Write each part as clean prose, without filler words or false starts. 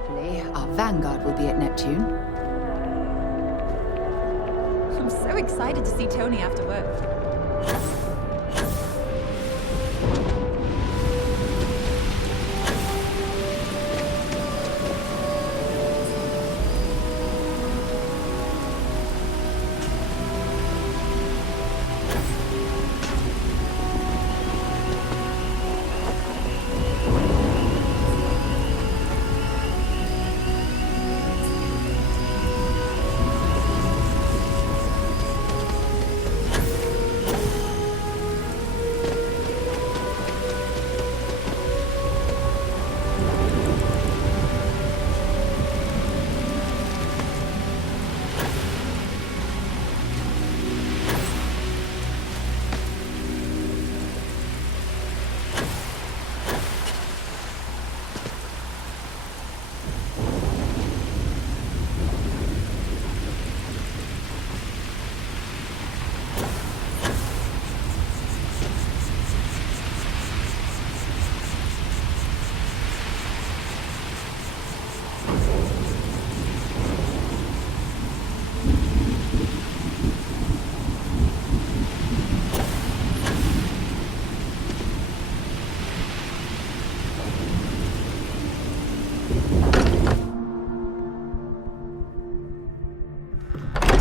Hopefully, our vanguard will be at Neptune. I'm so excited to see Tony after work.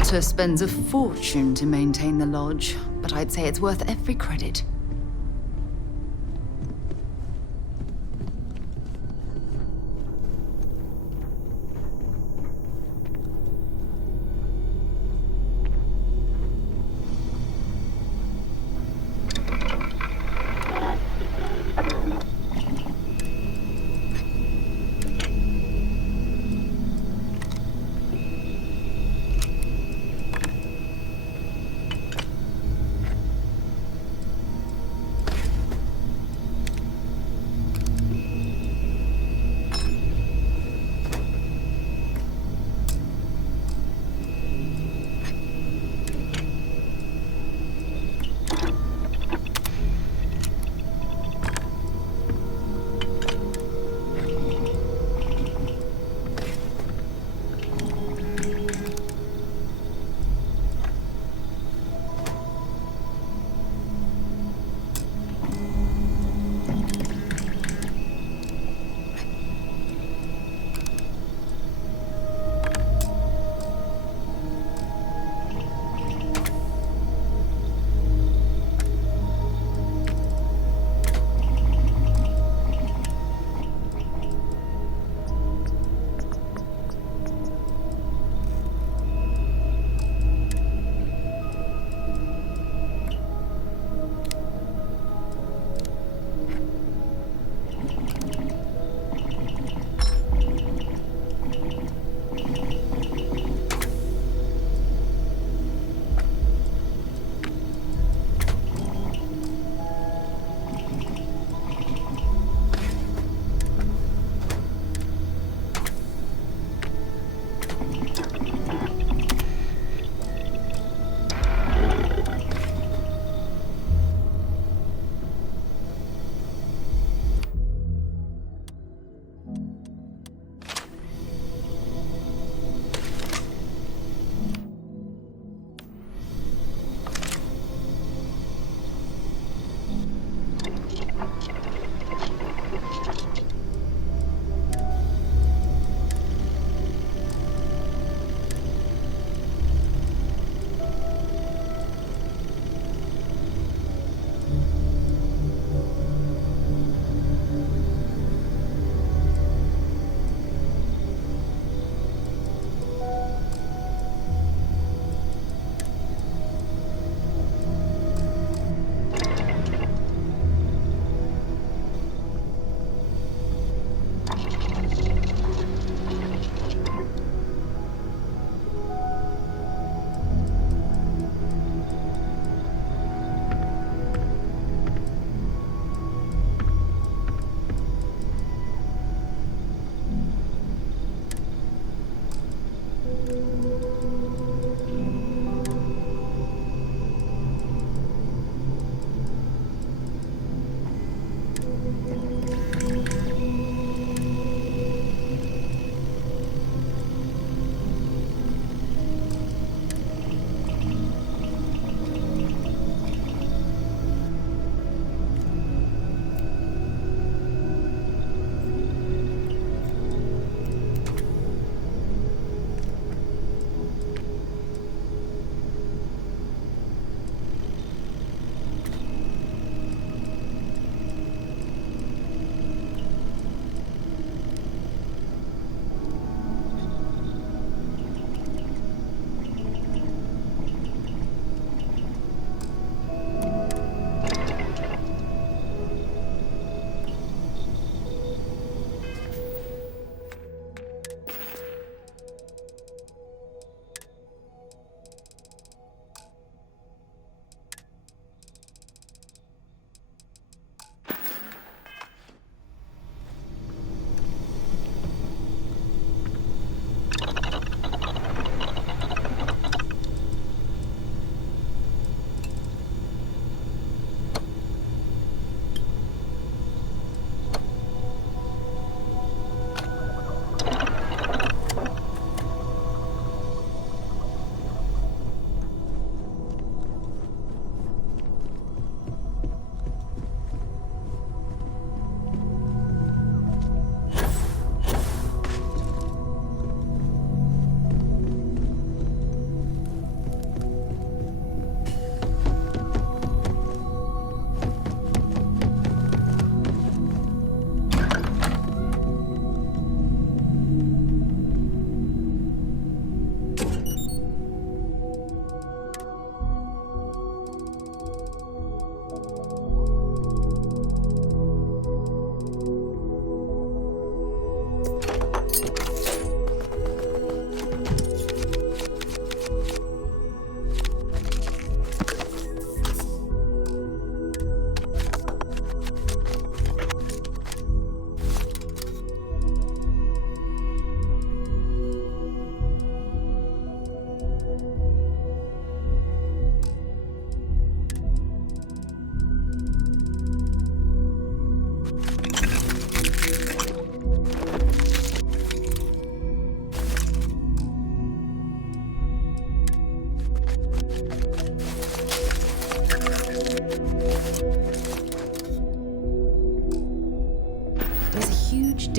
Doctor spends a fortune to maintain the lodge, but I'd say it's worth every credit.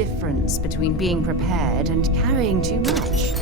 difference between being prepared and carrying too much.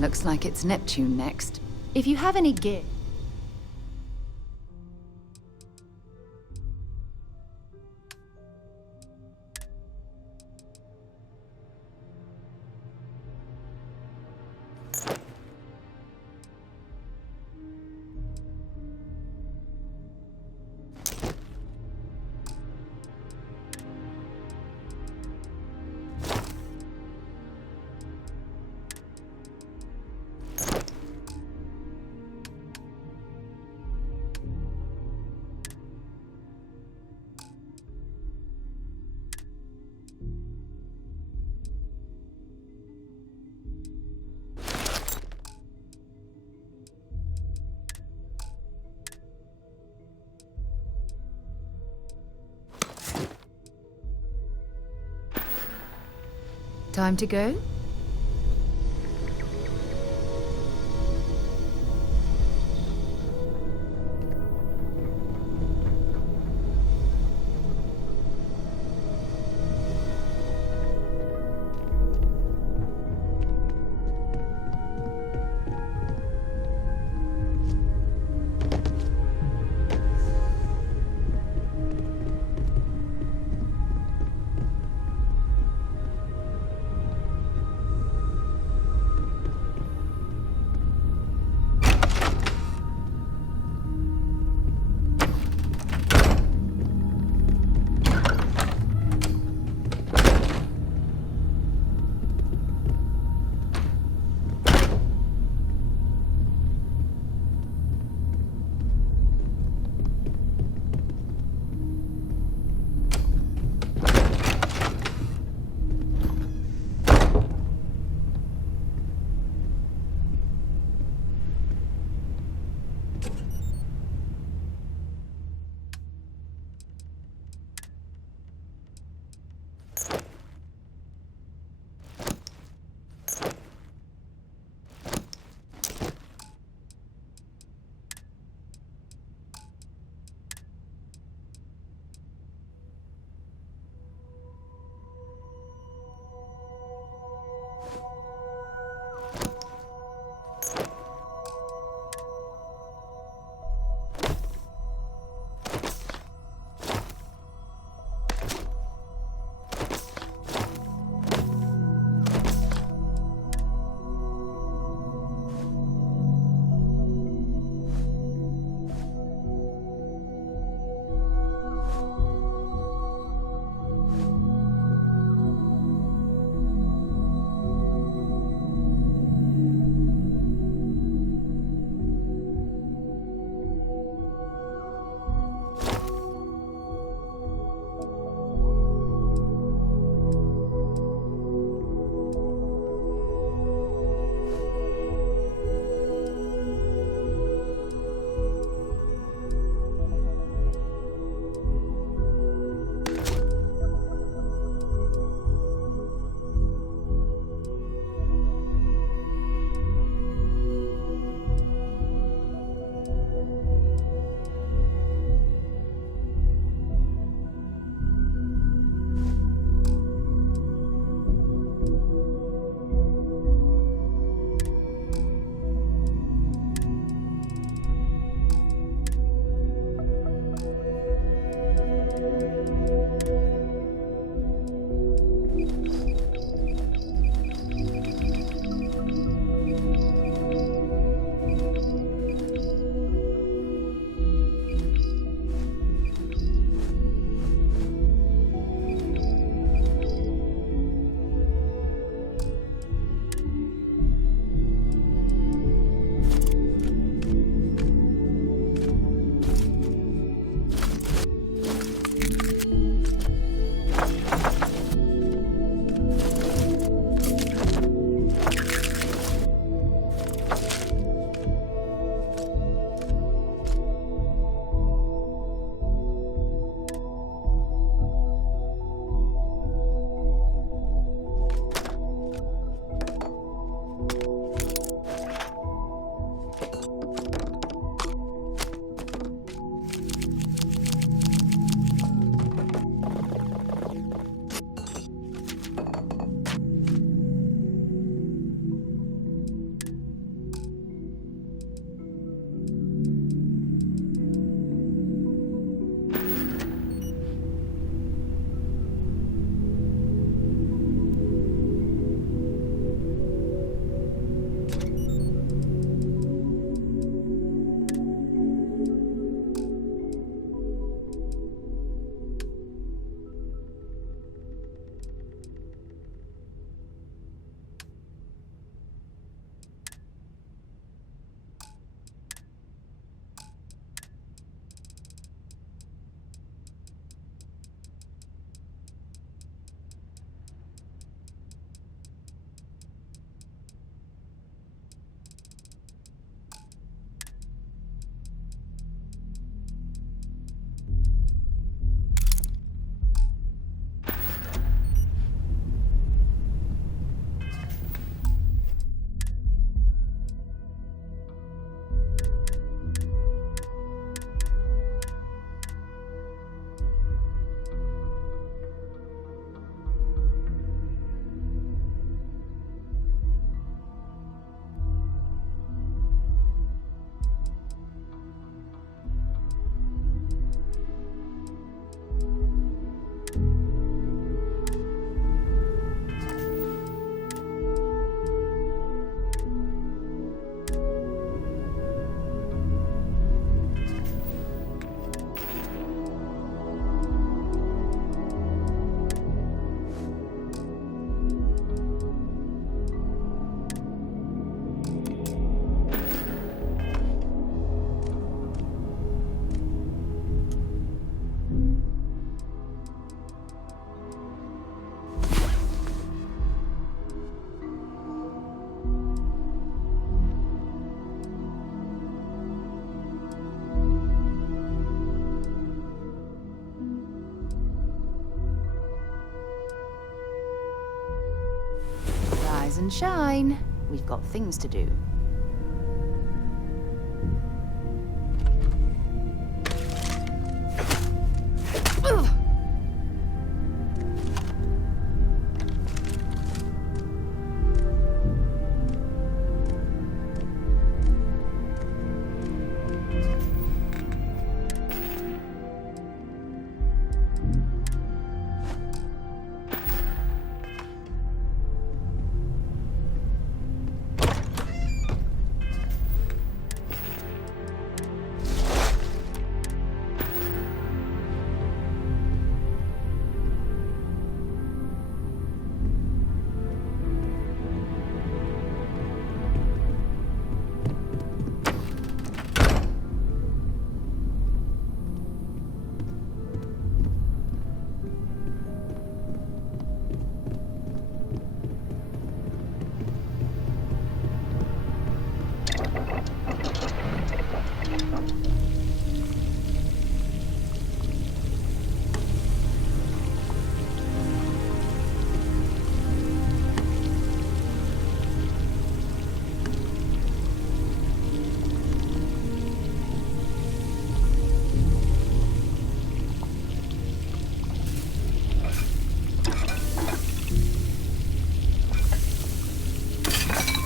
Looks like it's Neptune next. If you have any gear... Time to go? and shine. We've got things to do.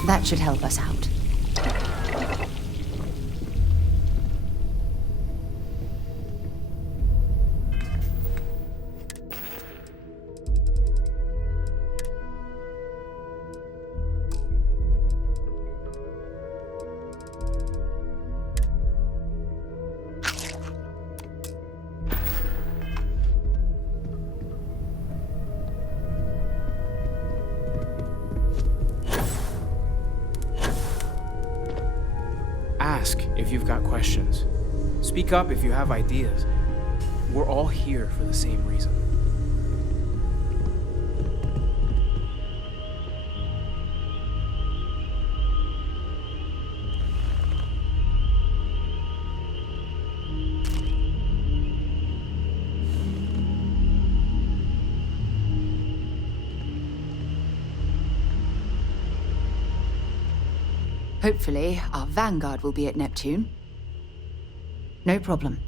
That should help us out. Ask if you've got questions. Speak up if you have ideas. We're all here for the same reason. Hopefully, our vanguard will be at Neptune. No problem.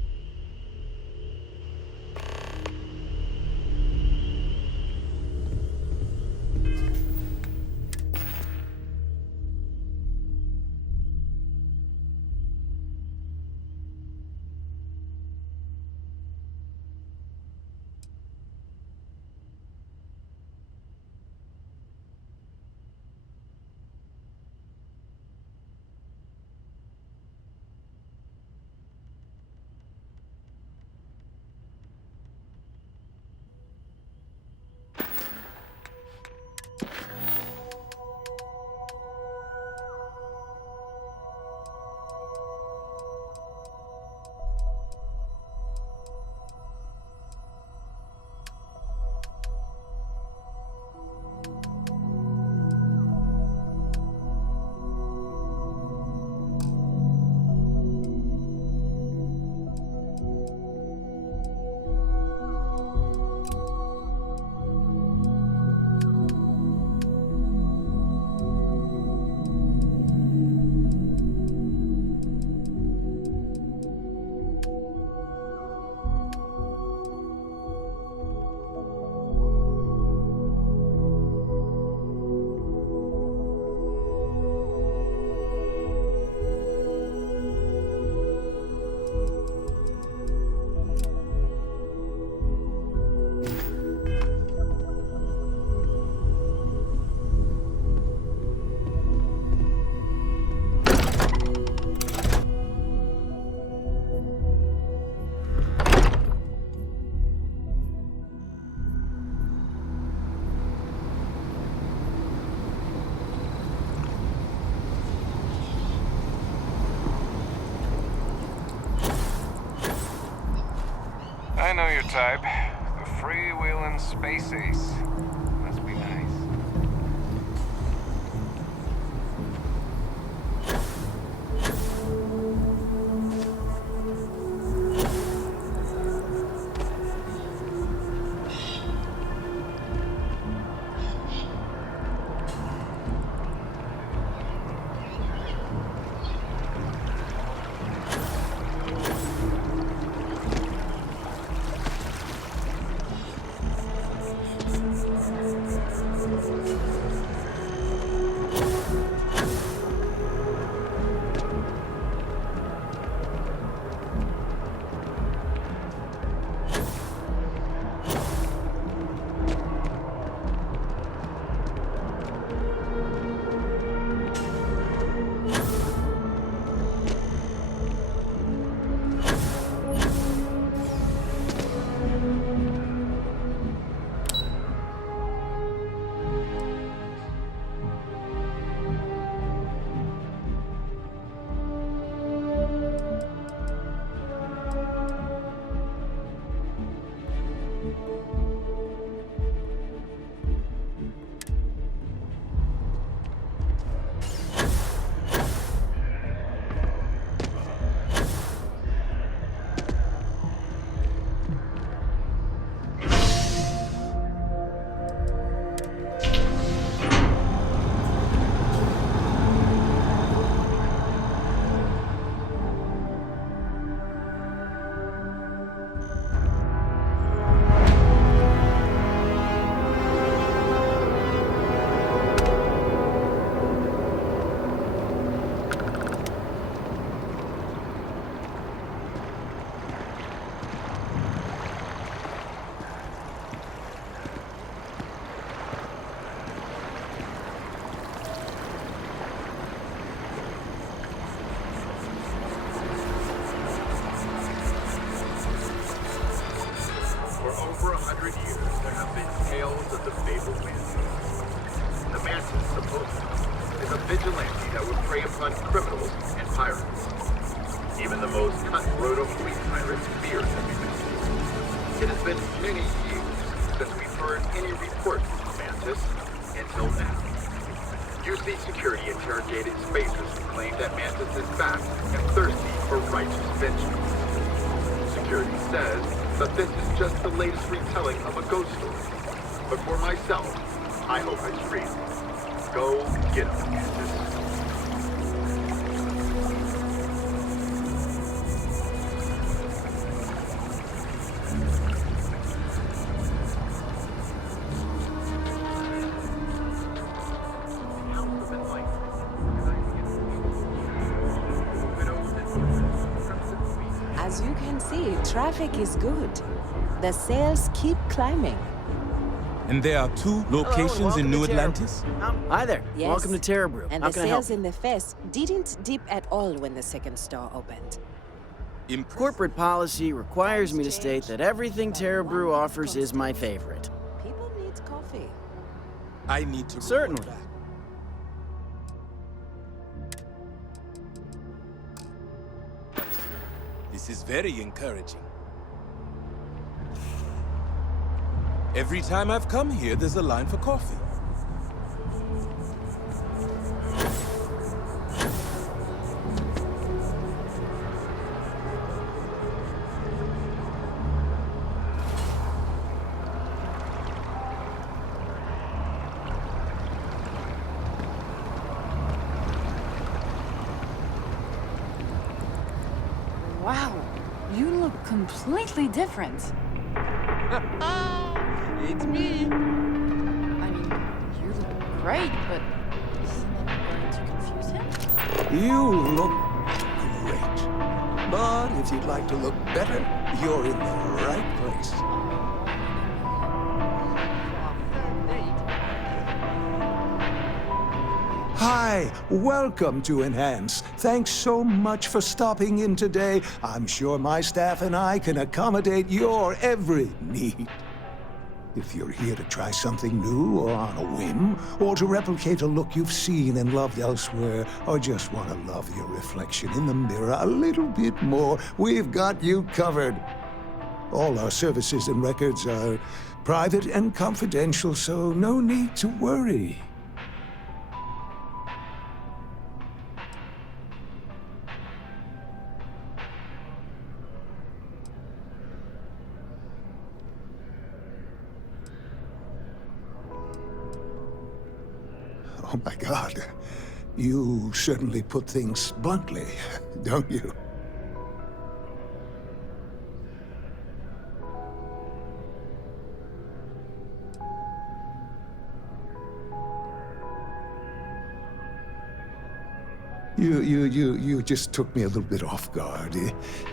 I know your type. The freewheeling space ace. Must be nice. 100 years, there have been tales of the fabled mantis. The mantis, supposedly, is a vigilante that would prey upon criminals and pirates. Even the most cutthroat of fleet pirates fear the mantis. It has been many years since we've heard any reports of the mantis until now. UC Security interrogated spacers who claim that Mantis is back and thirsty for righteous vengeance. Security says that this is just the latest retelling of a ghost story. But for myself, I hope it's real. Go get him, Mantis. As you can see, traffic is good. The sales keep climbing. And there are 2 locations in New Atlantis? Hi there. Yes. Welcome to Terra Brew. And How the can I help? sales in the fest didn't dip at all when the second store opened. Corporate policy requires me to state that everything Terra Brew offers is my favorite. People need coffee. I need to Certainly. report back. This is very encouraging. Every time I've come here, there's a line for coffee. Wow, you look completely different. It's me. I mean, you look great, but isn't it going to confuse him? You look great. But if you'd like to look better, you're in the right place. Hi, welcome to Enhance. Thanks so much for stopping in today. I'm sure my staff and I can accommodate your every need. If you're here to try something new or on a whim, or to replicate a look you've seen and loved elsewhere, or just want to love your reflection in the mirror a little bit more, we've got you covered. All our services and records are private and confidential, so no need to worry. Oh my God. You certainly put things bluntly, don't you? You just took me a little bit off guard.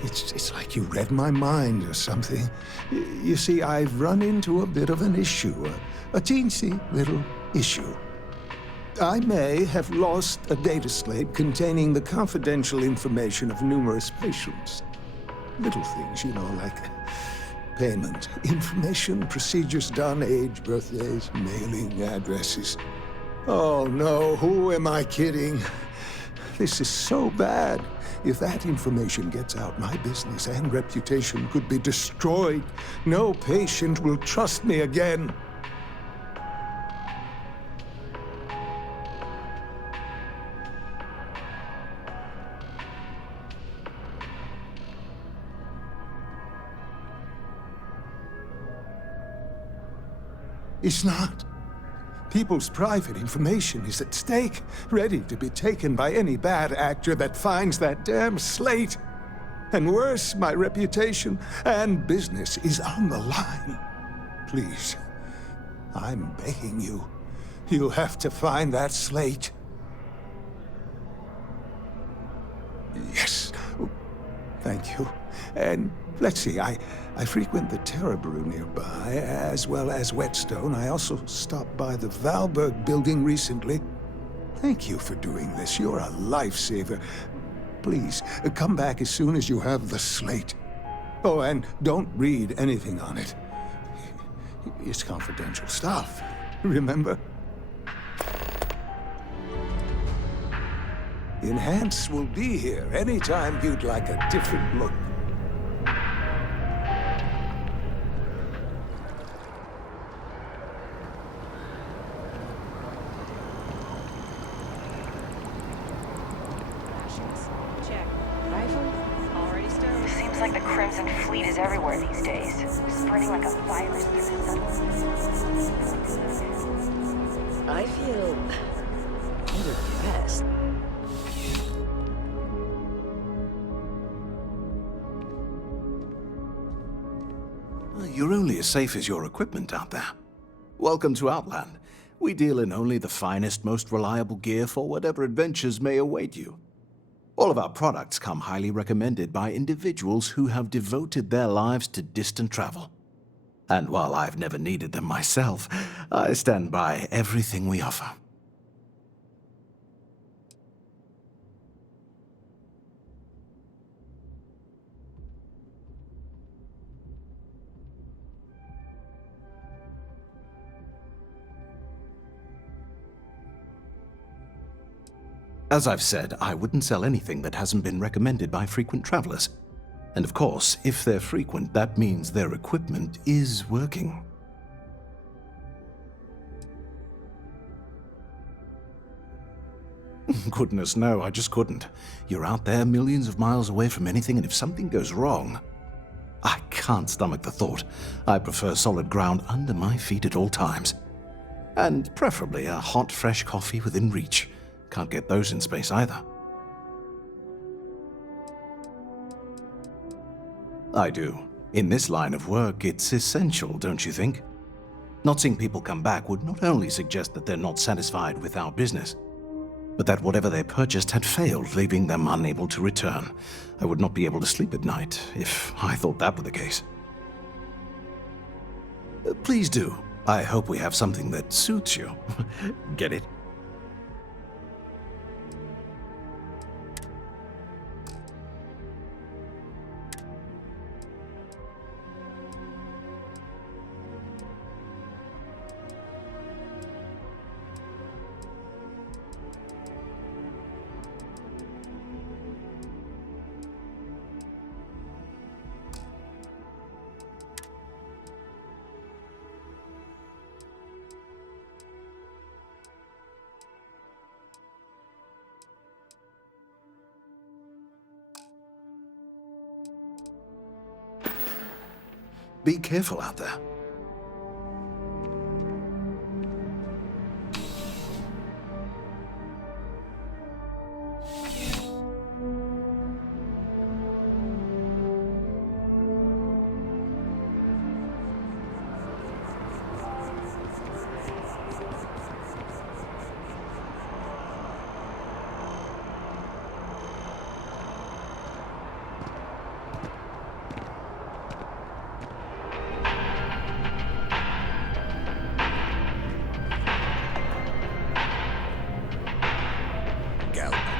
It's like you read my mind or something. You see, I've run into a bit of an issue, a teensy little issue. I may have lost a data slate containing the confidential information of numerous patients. Little things, you know, like payment, information, procedures done, age, birthdays, mailing addresses. Oh no, who am I kidding? This is so bad. If that information gets out, my business and reputation could be destroyed. No patient will trust me again. It's not. People's private information is at stake, ready to be taken by any bad actor that finds that damn slate. And worse, my reputation and business is on the line. Please, I'm begging you. You have to find that slate. Yes. Thank you. And let's see, I frequent the Terra Brew nearby, as well as Whetstone. I also stopped by the Valberg building recently. Thank you for doing this. You're a lifesaver. Please, come back as soon as you have the slate. Oh, and don't read anything on it. It's confidential stuff, remember? Enhance will be here anytime you'd like a different look. Check. Rifle? Already stowed. Seems like the Crimson Fleet is everywhere these days, spreading like a virus through the settlements. I feel depressed. You're only as safe as your equipment out there. Welcome to Outland. We deal in only the finest, most reliable gear for whatever adventures may await you. All of our products come highly recommended by individuals who have devoted their lives to distant travel. And while I've never needed them myself, I stand by everything we offer. As I've said, I wouldn't sell anything that hasn't been recommended by frequent travelers. And of course, if they're frequent, that means their equipment is working. Goodness, no, I just couldn't. You're out there millions of miles away from anything, and if something goes wrong, I can't stomach the thought. I prefer solid ground under my feet at all times. And preferably a hot, fresh coffee within reach. Can't get those in space either. I do. In this line of work, it's essential, don't you think? Not seeing people come back would not only suggest that they're not satisfied with our business, but that whatever they purchased had failed, leaving them unable to return. I would not be able to sleep at night if I thought that were the case. Please do. I hope we have something that suits you. Get it? Be careful out there.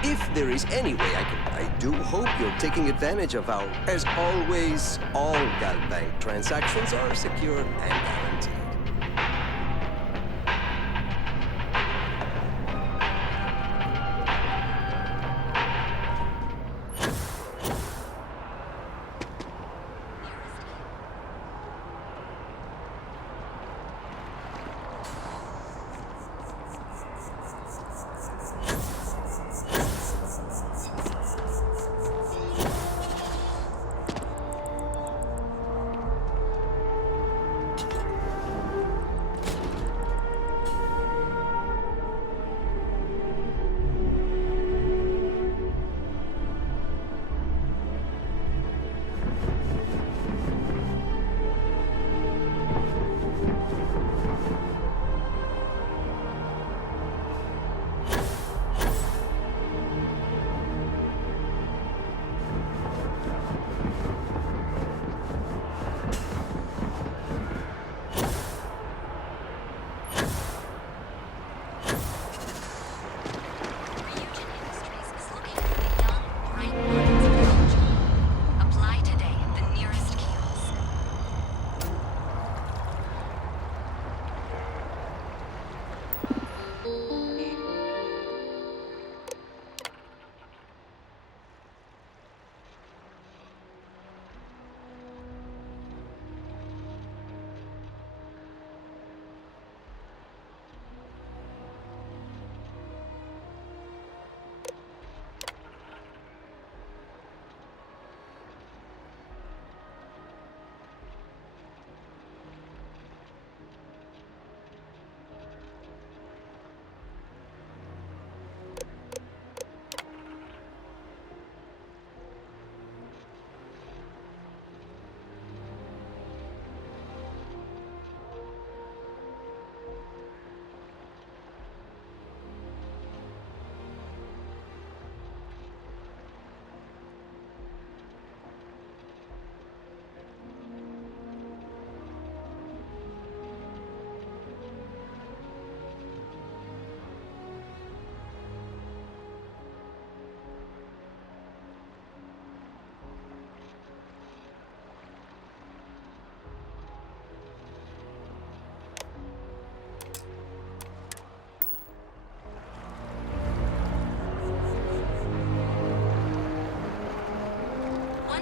If there is any way I do hope you're taking advantage of our... As always, all GalBank transactions are secure and guaranteed.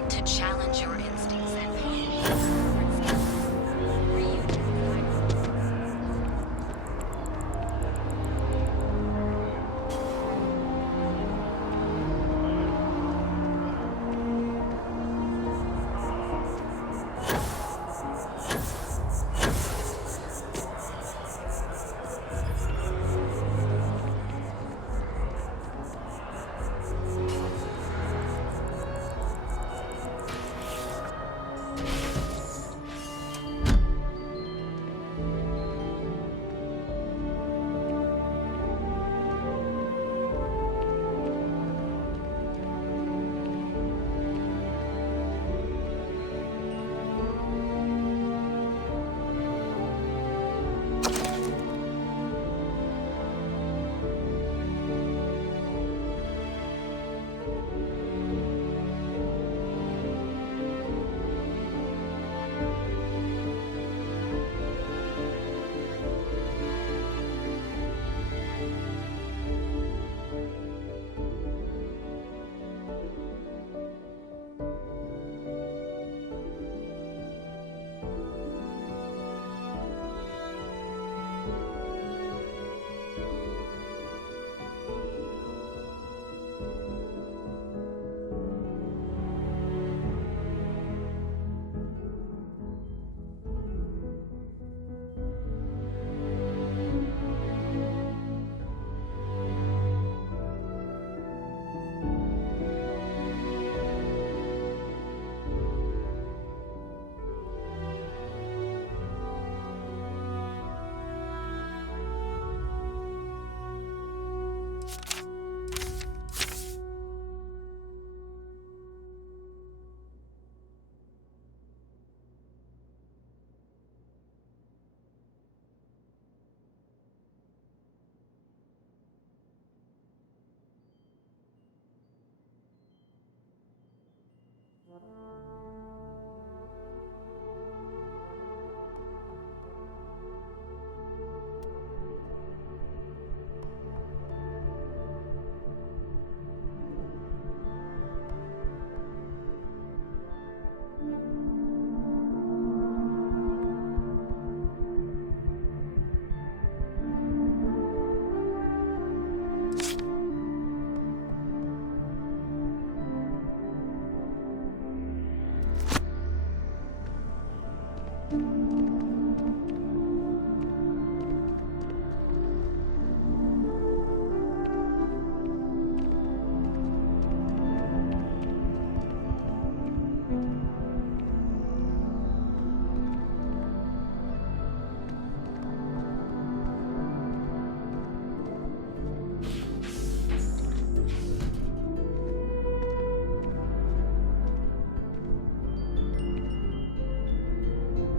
to challenge your instincts and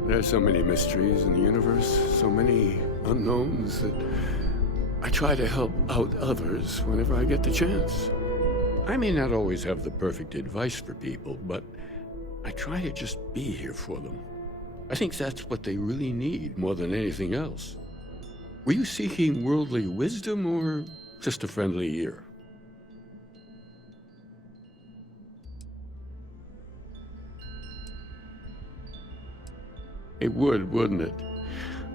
There's so many mysteries in the universe, so many unknowns that I try to help out others whenever I get the chance. I may not always have the perfect advice for people, but I try to just be here for them. I think that's what they really need more than anything else. Were you seeking worldly wisdom or just a friendly ear? It would, wouldn't it?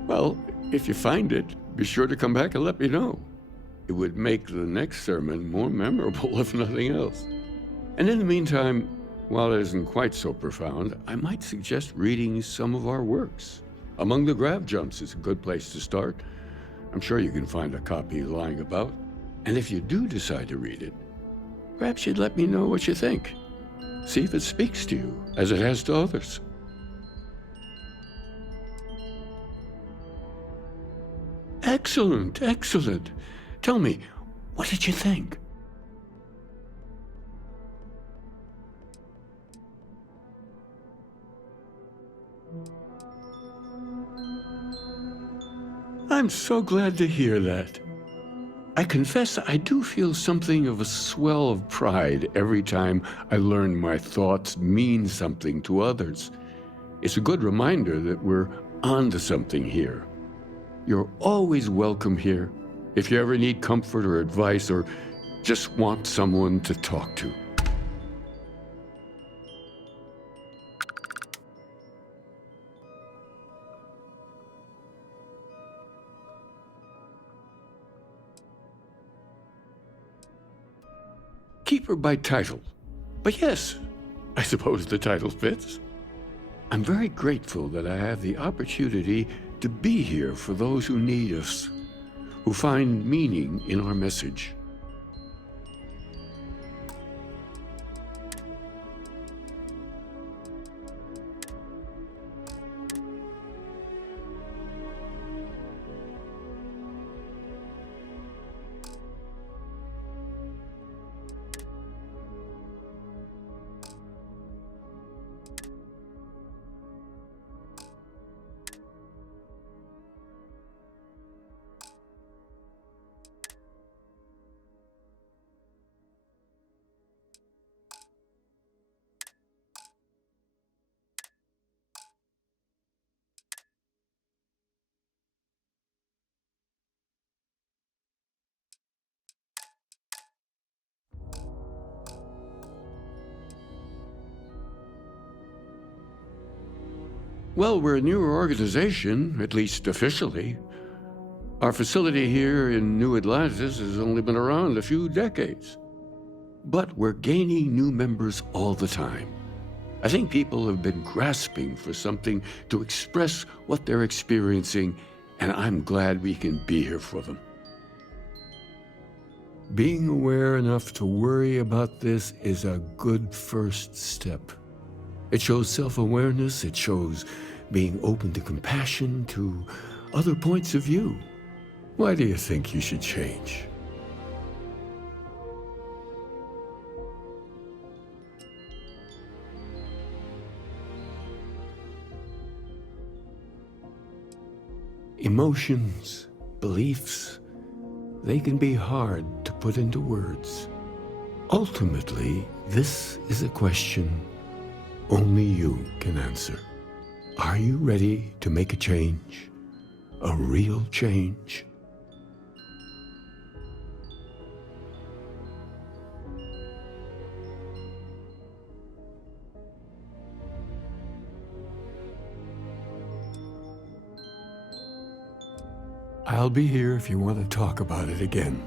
Well, if you find it, be sure to come back and let me know. It would make the next sermon more memorable, if nothing else. And in the meantime, while it isn't quite so profound, I might suggest reading some of our works. Among the Grav Jumps is a good place to start. I'm sure you can find a copy lying about. And if you do decide to read it, perhaps you'd let me know what you think. See if it speaks to you, as it has to others. Excellent, excellent. Tell me, what did you think? I'm so glad to hear that. I confess I do feel something of a swell of pride every time I learn my thoughts mean something to others. It's a good reminder that we're onto something here. You're always welcome here if you ever need comfort or advice or just want someone to talk to. keeper by title. But yes, I suppose the title fits. I'm very grateful that I have the opportunity to be here for those who need us, who find meaning in our message. Well, we're a newer organization, at least officially. Our facility here in New Atlantis has only been around a few decades. But we're gaining new members all the time. I think people have been grasping for something to express what they're experiencing, and I'm glad we can be here for them. Being aware enough to worry about this is a good first step. It shows self-awareness, it shows being open to compassion, to other points of view. Why do you think you should change? Emotions, beliefs, they can be hard to put into words. Ultimately, this is a question only you can answer. Are you ready to make a change? A real change? I'll be here if you want to talk about it again.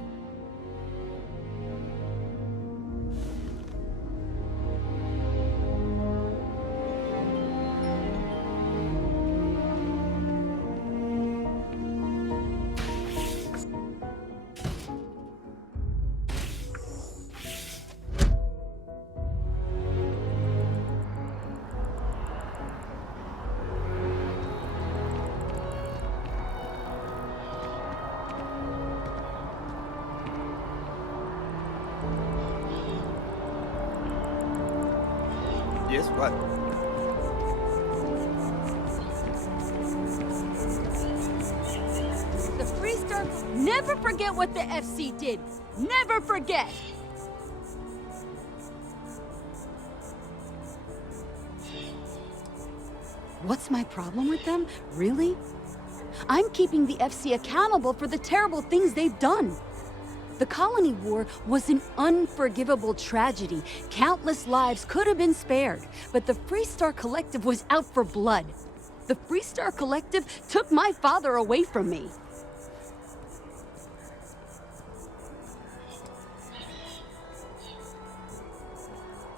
Yes, what? The Freestar, never forget what the FC did. Never forget. What's my problem with them? Really? I'm keeping the FC accountable for the terrible things they've done. The Colony War was an unforgivable tragedy. Countless lives could have been spared, but the Freestar Collective was out for blood. The Freestar Collective took my father away from me.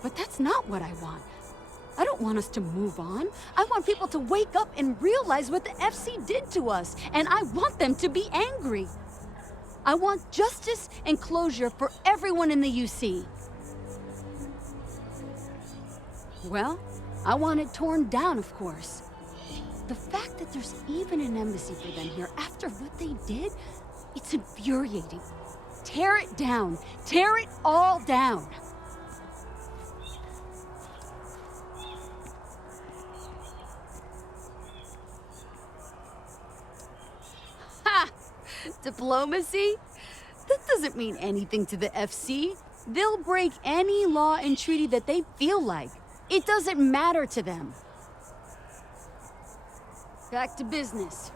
But that's not what I want. I don't want us to move on. I want people to wake up and realize what the FC did to us, and I want them to be angry. I want justice and closure for everyone in the UC. Well, I want it torn down, of course. The fact that there's even an embassy for them here after what they did, it's infuriating. Tear it down. Tear it all down. Ha! Diplomacy? That doesn't mean anything to the FC. They'll break any law and treaty that they feel like. It doesn't matter to them. Back to business.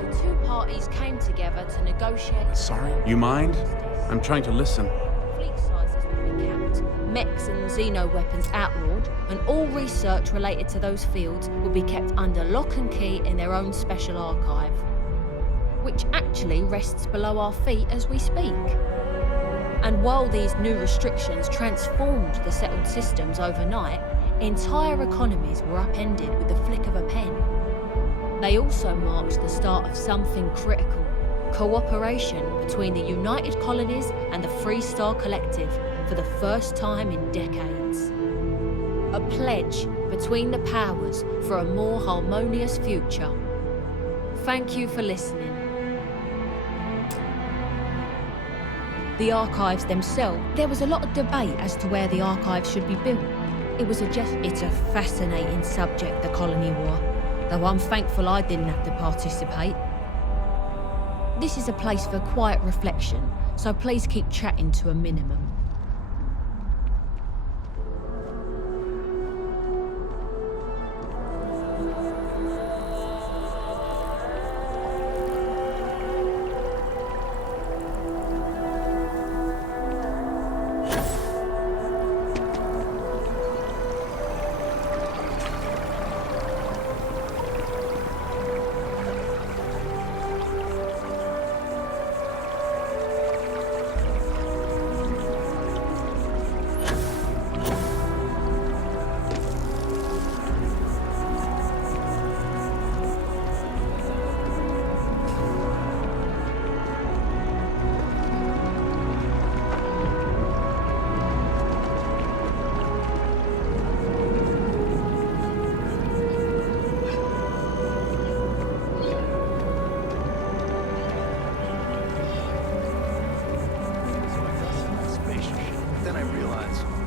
the two parties came together to negotiate. Sorry? You mind? I'm trying to listen. Fleet sizes would be capped, mechs and xeno weapons outlawed, and all research related to those fields would be kept under lock and key in their own special archive, which actually rests below our feet as we speak. And while these new restrictions transformed the settled systems overnight, entire economies were upended with the flick of a pen. They also marked the start of something critical: cooperation between the United Colonies and the Free Star Collective for the first time in decades. A pledge between the powers for a more harmonious future. Thank you for listening. The archives themselves, there was a lot of debate as to where the archives should be built. It's a fascinating subject, the colony war, though I'm thankful I didn't have to participate. This is a place for quiet reflection, so please keep chatting to a minimum.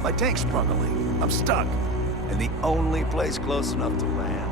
My tank's sprung a leak. I'm stuck. And the only place close enough to land.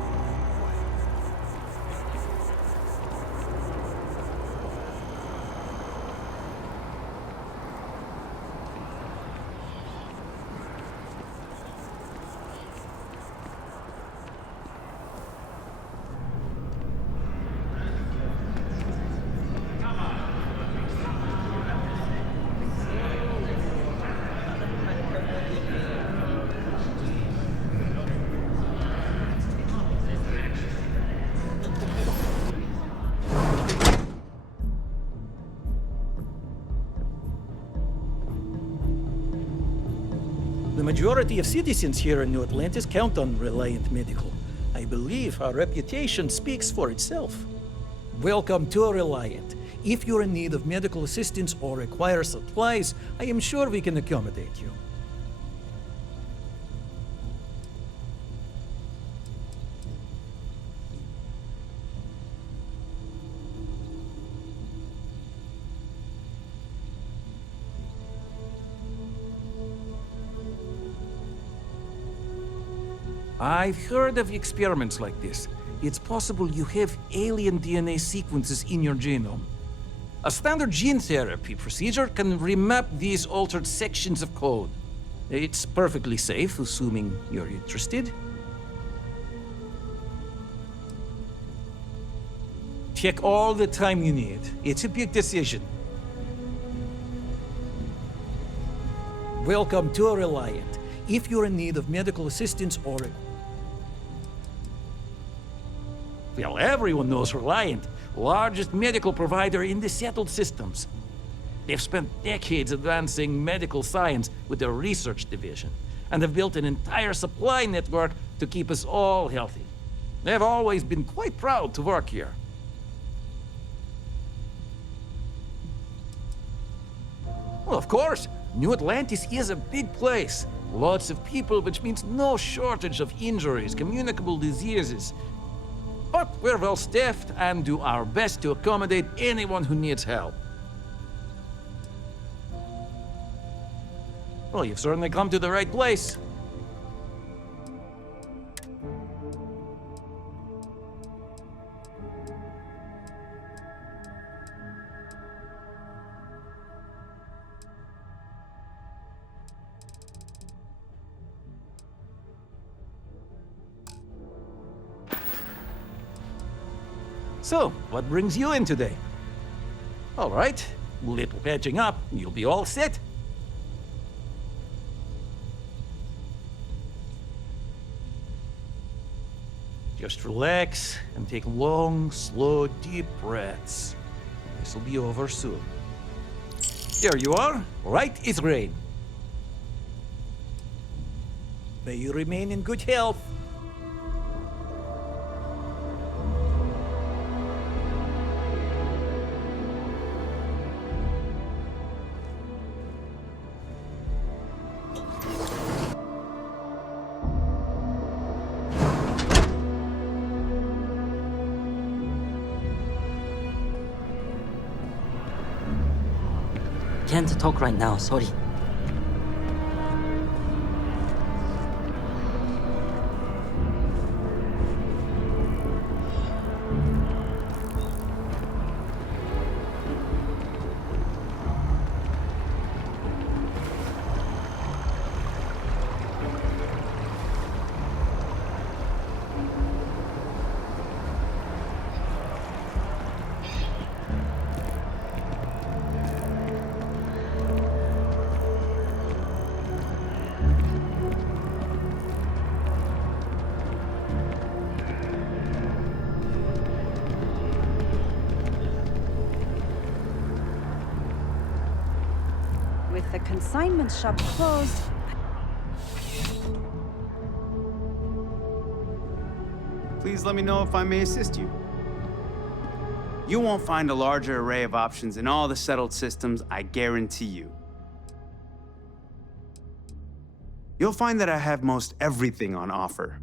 The majority of citizens here in New Atlantis count on Reliant Medical. I believe our reputation speaks for itself. Welcome to Reliant. If you're in need of medical assistance or require supplies, I am sure we can accommodate you. I've heard of experiments like this. It's possible you have alien DNA sequences in your genome. A standard gene therapy procedure can remap these altered sections of code. It's perfectly safe, assuming you're interested. Take all the time you need. It's a big decision. Welcome to Reliant. If you're in need of medical assistance or... Well, everyone knows Reliant, largest medical provider in the settled systems. They've spent decades advancing medical science with their research division, and have built an entire supply network to keep us all healthy. They've always been quite proud to work here. Well, of course, New Atlantis is a big place. Lots of people, which means no shortage of injuries, communicable diseases. But we're well staffed and do our best to accommodate anyone who needs help. Well, you've certainly come to the right place. So, what brings you in today? All right, little patching up, you'll be all set. Just relax and take long, slow, deep breaths. This'll be over soon. There you are, right as rain. May you remain in good health. Can't talk right now, sorry. With the consignment shop closed, Please let me know if I may assist you. You won't find a larger array of options in all the settled systems, I guarantee you. You'll find that I have most everything on offer.